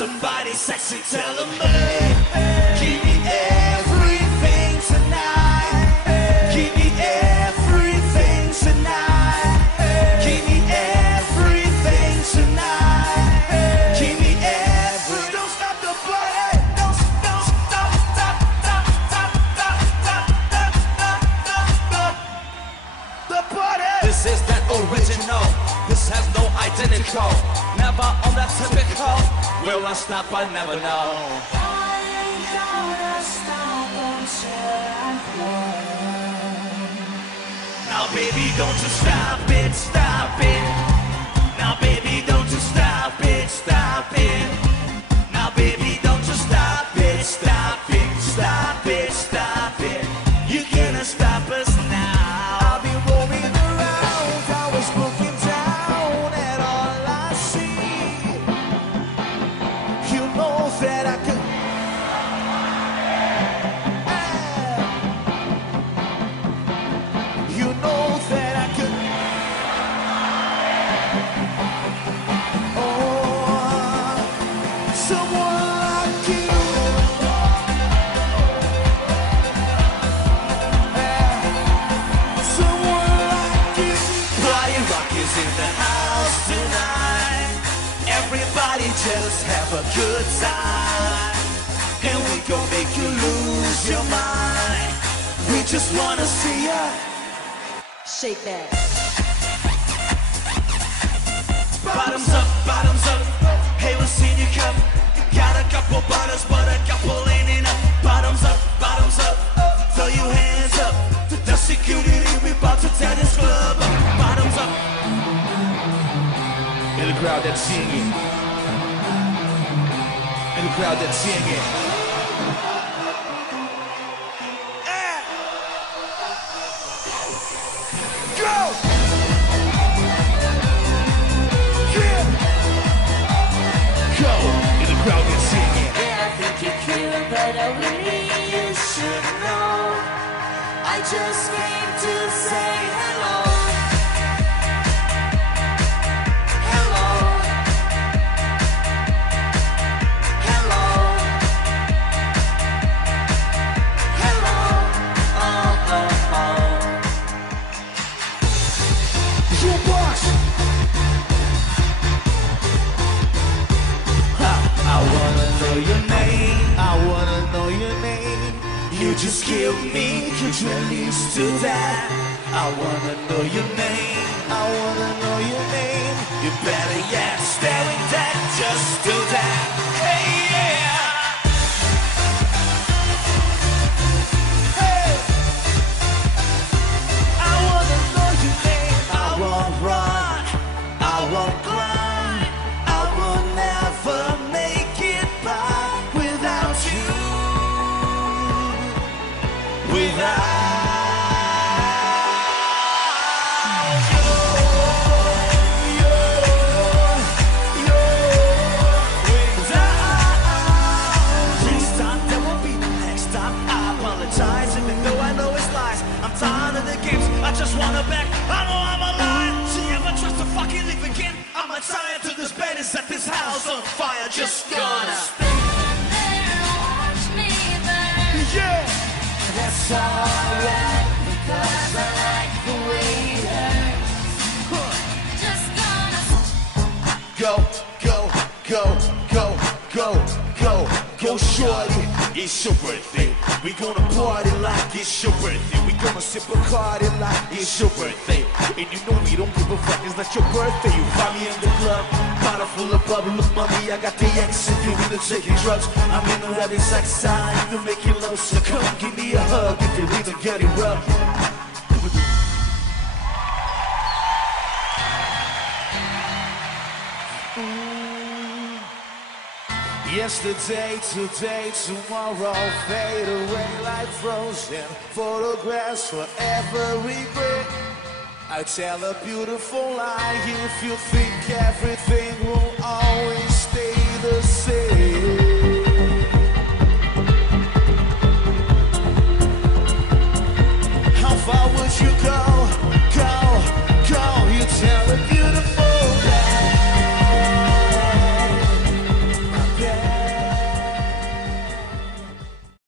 somebody sexy, tell them, give me everything tonight. Give me everything tonight. Give me everything tonight. Give me everything. Don't stop the party. Don't stop, stop, stop, stop, stop, stop, stop the party. This is that original. This has no identical. Never on that typical. Will I stop? I never know. I ain't gonna stop until I'm home. Now baby, don't you stop it, stop it. Now baby, don't you stop it, stop it. Now baby, don't you stop it, stop it, stop it, stop it. You cannot stop us now. I'll be roaming around, I was looking down at all I see. You know that I could. You know that I could. Oh, someone like you. Someone like you. Party rock is in the house tonight. Everybody just have a good time. And we gon' make you lose your mind. We just wanna see ya. Shake that. Bottoms up, bottoms up. Hey, we'll see you come. Got a couple bottles, but a couple ain't enough. Bottoms up, bottoms up. Throw your hands up. The security, we about to tear this club up. Bottoms up. In the crowd that's singing. In the crowd that's singing. Go! Yeah! Go! In the crowd that's singing. Yeah, I think you're cute, but only you should know. I just came to say hello. Hello. Hello. Hello. Oh, oh, oh. You boss. I wanna know your name. I wanna know your name. You just killed me. Could you at least do that? I wanna know your name. I wanna know your name. You better yet staring that. Just do that. Hey yeah. Hey, I wanna know your name. I won't run. I won't climb. I will never make it by without you. Without Please stop, there won't be no next stop. I apologize, even though I know it's lies. I'm tired of the games, I just wanna back. I know I'm alive. She ever tries to fucking leave again. I'm tired to this bed and set this house on fire. Just gonna Watch me burn. Yeah. That's alright, because I like the way it hurts. Just gonna Go, go, go, go, go, go, go, shorty. It's your birthday. We gonna party like it's your birthday. We gonna sip a Bacardi like it's your birthday. And you know we don't give a fuck, it's not your birthday. You find me in the club, bottle full of bubble. Look, mommy, I got the X if you're into taking drugs. I'm into having sex time, to making love. So come give me a hug if you're into getting rough. Yesterday, today, tomorrow, fade away like frozen photographs forever regret. I tell a beautiful lie if you think everything will all